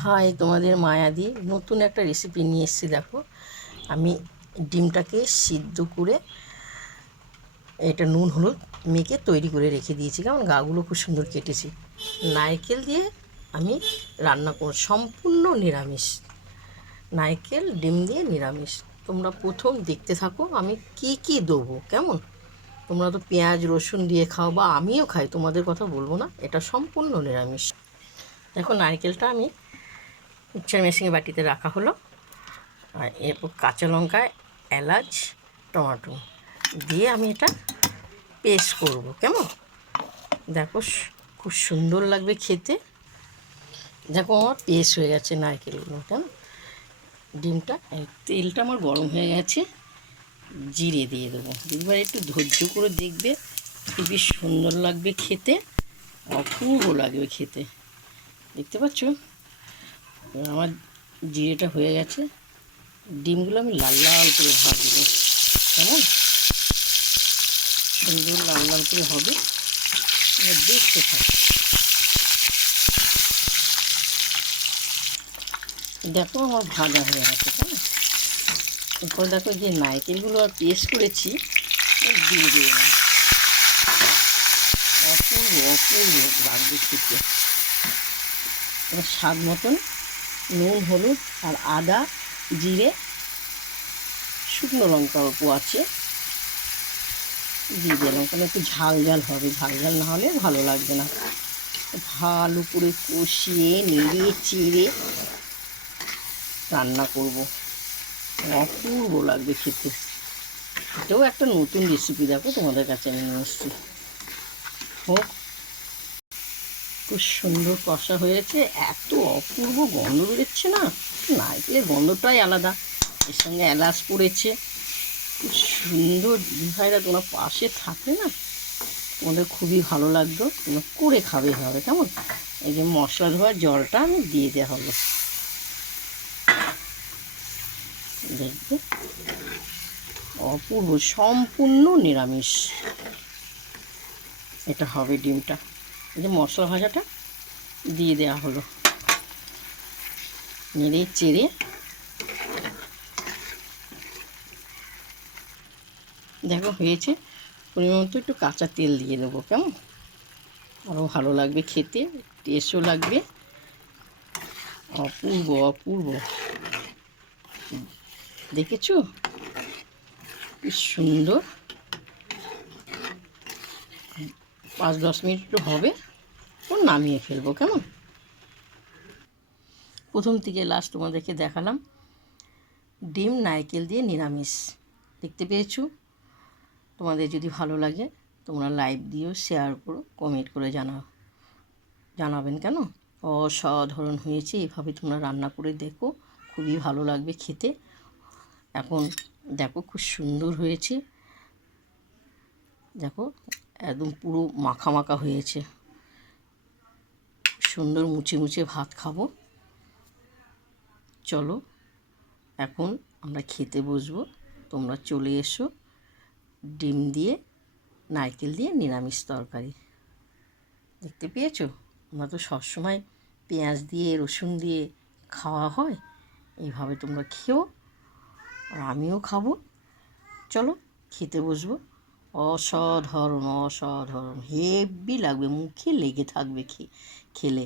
High, তোমাদের মায়াদি নতুন একটা রেসিপি নিয়ে এসেছি। দেখো, আমি ডিমটাকে সিদ্ধ করে এটা নুন হলুদ মেখে তৈরি করে রেখে দিয়েছি। কেমন গাগুলো খুব সুন্দর কেটেছি। নারকেল দিয়ে আমি রান্না করব, সম্পূর্ণ নিরামিষ। নারকেল ডিম দিয়ে নিরামিষ। তোমরা প্রথম দেখতে থাকো আমি কি কি দেবো। কেমন, তোমরা তো পেঁয়াজ রসুন দিয়ে খাও, বা আমিও খাই, তোমাদের কথা বলবো না। এটা সম্পূর্ণ নিরামিষ। দেখো, নারকেলটা আমি মিক্সচার মেশিনে বাটিতে রাখা হলো। আর এরপর কাঁচা লঙ্কা, এলাচ, টমেটো দিয়ে আমি এটা পেস্ট করব। কেমন, দেখো খুব সুন্দর লাগবে খেতে। দেখো আমার পেস্ট হয়ে গেছে নারকেলগুলো। কেমন, ডিমটা, তেলটা আমার গরম হয়ে গেছে। জিরে দিয়ে দেবো। এবার একটু ধৈর্য করে দেখবে, খুবই সুন্দর লাগবে খেতে, অপূর্ব লাগবে খেতে। দেখতে পাচ্ছ আমার জিরেটা হয়ে গেছে। ডিমগুলো আমি লাল লাল করে ভাজবো। কেমন সুন্দর লাল লাল করে হবে, এবার দেখতে থাকো। দেখো আমার ভাজা হয়ে গেছে। কেমন, এরপর দেখো যে নারকেলগুলো আর পেস্ট করেছি দিয়ে দিলাম। অপূর্ব অপূর্ব লাগবে খেতে। এবার স্বাদ মতন নুন হলুদ আর আদা জিরে শুকনো লঙ্কা অল্প আছে দিয়ে দিলাম, কারণ একটু ঝাল ঝাল হবে। ঝাল ঝাল না হলে ভালো লাগবে না। ভালো করে কষিয়ে নেড়ে চেড়ে রান্না করব, অপূর্ব লাগবে খেতে। এটাও একটা নতুন রেসিপি। দেখো তোমাদের কাছে আমি নিয়ে এসেছি। হোক, খুব সুন্দর কষা হয়েছে। এত অপূর্ব গন্ধ বেরোচ্ছে না, নারকেলের গন্ধটাই আলাদা। এর সঙ্গে এলাচ পড়েছে, খুব সুন্দর। ভাইরা তোমরা পাশে থাকলে না, তোমাদের খুবই ভালো লাগতো। তোমরা করে খাবে হবে। কেমন, এই যে মশলা ধোয়ার জলটা আমি দিয়ে দেওয়া হলো। দেখবে অপূর্ব, সম্পূর্ণ নিরামিষ এটা হবে ডিমটা। এই যে মশলা ভাজাটা দিয়ে দেওয়া হলো, নেড়ে চেড়ে দেখো হয়েছে। পরিমাণ মতো একটু কাঁচা তেল দিয়ে দেবো। কেমন, আরও ভালো লাগবে খেতে, টেস্টও লাগবে। অপূর্ব অপূর্ব, দেখেছো কি সুন্দর। 5-10 মিনিট একটু হবে, ও নামিয়ে ফেলবো। কেমন, প্রথম থেকে লাস্ট তোমাদেরকে দেখালাম ডিম নারকেল দিয়ে নিরামিষ। দেখতে পেয়েছো? তোমাদের যদি ভালো লাগে তোমরা লাইক দিও, শেয়ার করো, কমেন্ট করে জানাবেন। কেন, অসাধারণ হয়েছে। এভাবে তোমরা রান্না করে দেখো, খুবই ভালো লাগবে খেতে। এখন দেখো খুব সুন্দর হয়েছে। দেখো একদম পুরো মাখা মাখা হয়েছে। সুন্দর মুছে মুছে ভাত খাবো। চলো এখন আমরা খেতে বসবো। তোমরা চলে এসো। ডিম দিয়ে নারকেল দিয়ে নিরামিষ তরকারি। দেখতে পেয়েছো? আমরা তো সবসময় পেঁয়াজ দিয়ে রসুন দিয়ে খাওয়া হয়, এইভাবে তোমরা খেও, আর আমিও খাবো। চলো খেতে বসবো। অসাধারণ অসাধারণ, হেভি লাগবে, মুখে লেগে থাকবে খেলে।